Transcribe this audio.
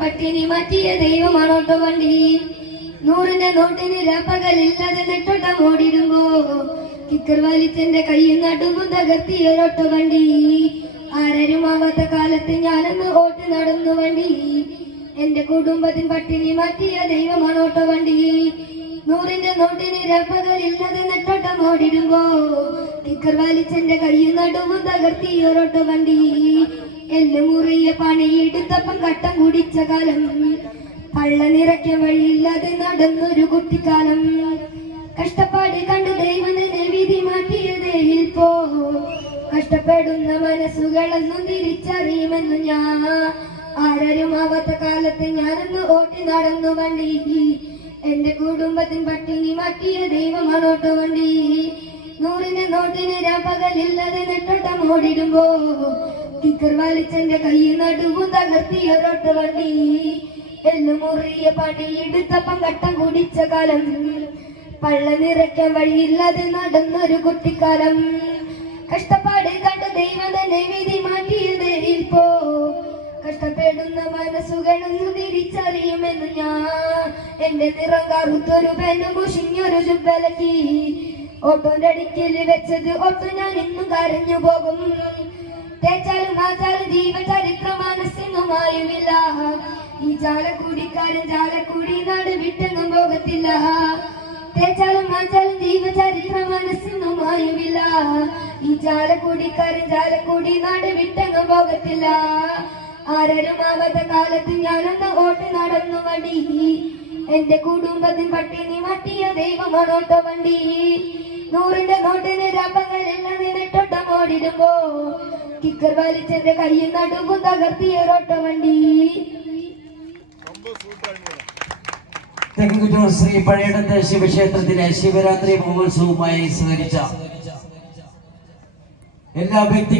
പട്ടിണി മാറ്റിയ ദൈവമാണോട്ടോ വണ്ടി. 100ന്റെ നോട്ടിന് രാപ്പകലില്ലാതെ നെട്ടോട്ടം ഓടിടുമ്പോ കിക്കർ വലിച്ചെന്റെ കയ്യിൽ നടുമ്പും തകർത്തിയൊരൊട്ടോ വണ്ടി. ആരും കാലത്ത് ഞാനൊന്ന് ഓട്ടി നടന്നു വണ്ടി. എന്റെ കുടുംബത്തിന് പട്ടിണി മാറ്റിയ ദൈവമാണോട്ടോ വണ്ടി. 100ന്റെ നോട്ടിന് രാപ്പകലില്ലാതെ നെട്ടോട്ടം ഓടിടുമ്പോ കിക്കർ വലിച്ചെന്റെ കയ്യിൽ നടുമ്പും തകർത്തിയൊരൊട്ടോ വണ്ടി. എല്ലുമുറിയ പണിയെടുത്തപ്പം കട്ടം കുടിച്ച കാലം, പള്ള നിറയ്ക്കാൻ വഴിയില്ലാതെ നടന്നൊരു കുട്ടിക്കാലം. കഷ്ടപ്പാട് കണ്ട് ദൈവനെ വിധി മാറ്റിയതേയിൽ പോ. കഷ്ടപ്പെടുന്ന മനസ്സുകളൊന്നും തിരിച്ചറിയുമെന്നു ഞാൻ. ആരാരുമാവാത്ത കാലത്ത് ഞാനൊന്ന് ഓട്ടി നടന്നു വണ്ടി. എന്റെ കുടുംബത്തിന് പട്ടിണി മാറ്റിയ ദൈവമാണോട്ടോ വണ്ടി. 100ന്റെ നോട്ടിന് രാപ്പകലില്ലാതെ നെട്ടോട്ടം ഓടിടുമ്പോ കിക്കർ വലിച്ചെന്റെ കയ്യിൽ നടുവും തകർത്തിയൊരൊട്ടോ വണ്ടി. എല്ലുമുറിയ പണിയെടുത്തപ്പം കട്ടം കുടിച്ച കാലം, പള്ള നിറയ്ക്കാൻ വഴിയില്ലാതെ നടന്നൊരു കുട്ടിക്കാലം. കഷ്ടപ്പാട് കണ്ട് ദൈവം തന്നെ വിധി മാറ്റിയത് ഇപ്പോ. കഷ്ടപ്പെടുന്ന മനസ്സുകളൊന്നും തിരിച്ചറിയുമെന്ന് ഞാൻ. എന്റെ നിറം കറുത്തൊരു പെണ്ണു മുഷിഞ്ഞൊരു ചുബലക്കി. ഓട്ടോന്റെ അടിക്കല് വെച്ചത് ഓട്ടോ ഞാൻ ഇന്നും കരഞ്ഞു പോകും. തേച്ചാലും ആചാലും ജീവചരിത്ര മനസ്സിനുമായുമില്ല. ഈ ചാലക്കുടിക്കാരൻ ചാലക്കുടി നാട് വിട്ടെങ്ങും പോകത്തില്ല. തേച്ചാലും ആചാലും ജീവചരിത്ര മനസ്സിനുമായുമില്ല. ഈ ചാലക്കുടിക്കാരൻ ചാലക്കുടി നാട് വിട്ടെങ്ങും പോകത്തില്ല. ആരാരുമാവാത്ത കാലത്ത് ഞാനൊന്ന് ഓട്ടി നടന്നു വണ്ടി. എന്റെ കുടുംബത്തിന് പട്ടിണി മാറ്റിയ ദൈവമാണോട്ടോ വണ്ടി. 100ന്റെ നോട്ടിന് രാപ്പകലെല്ലാം നെട്ടോട്ടം ഓടിടുമ്പോ കിക്കർ വലിച്ചെന്റെ കയ്യിൽ നടുവും തകർത്തിയൊരൊട്ടോ വണ്ടി. തെക്കുകുറ്റൂർ ശ്രീ പഴയടത്ത് ശിവക്ഷേത്രത്തിലെ ശിവരാത്രി മഹോത്സവവുമായി സഹകരിച്ച എല്ലാ വ്യക്തികളും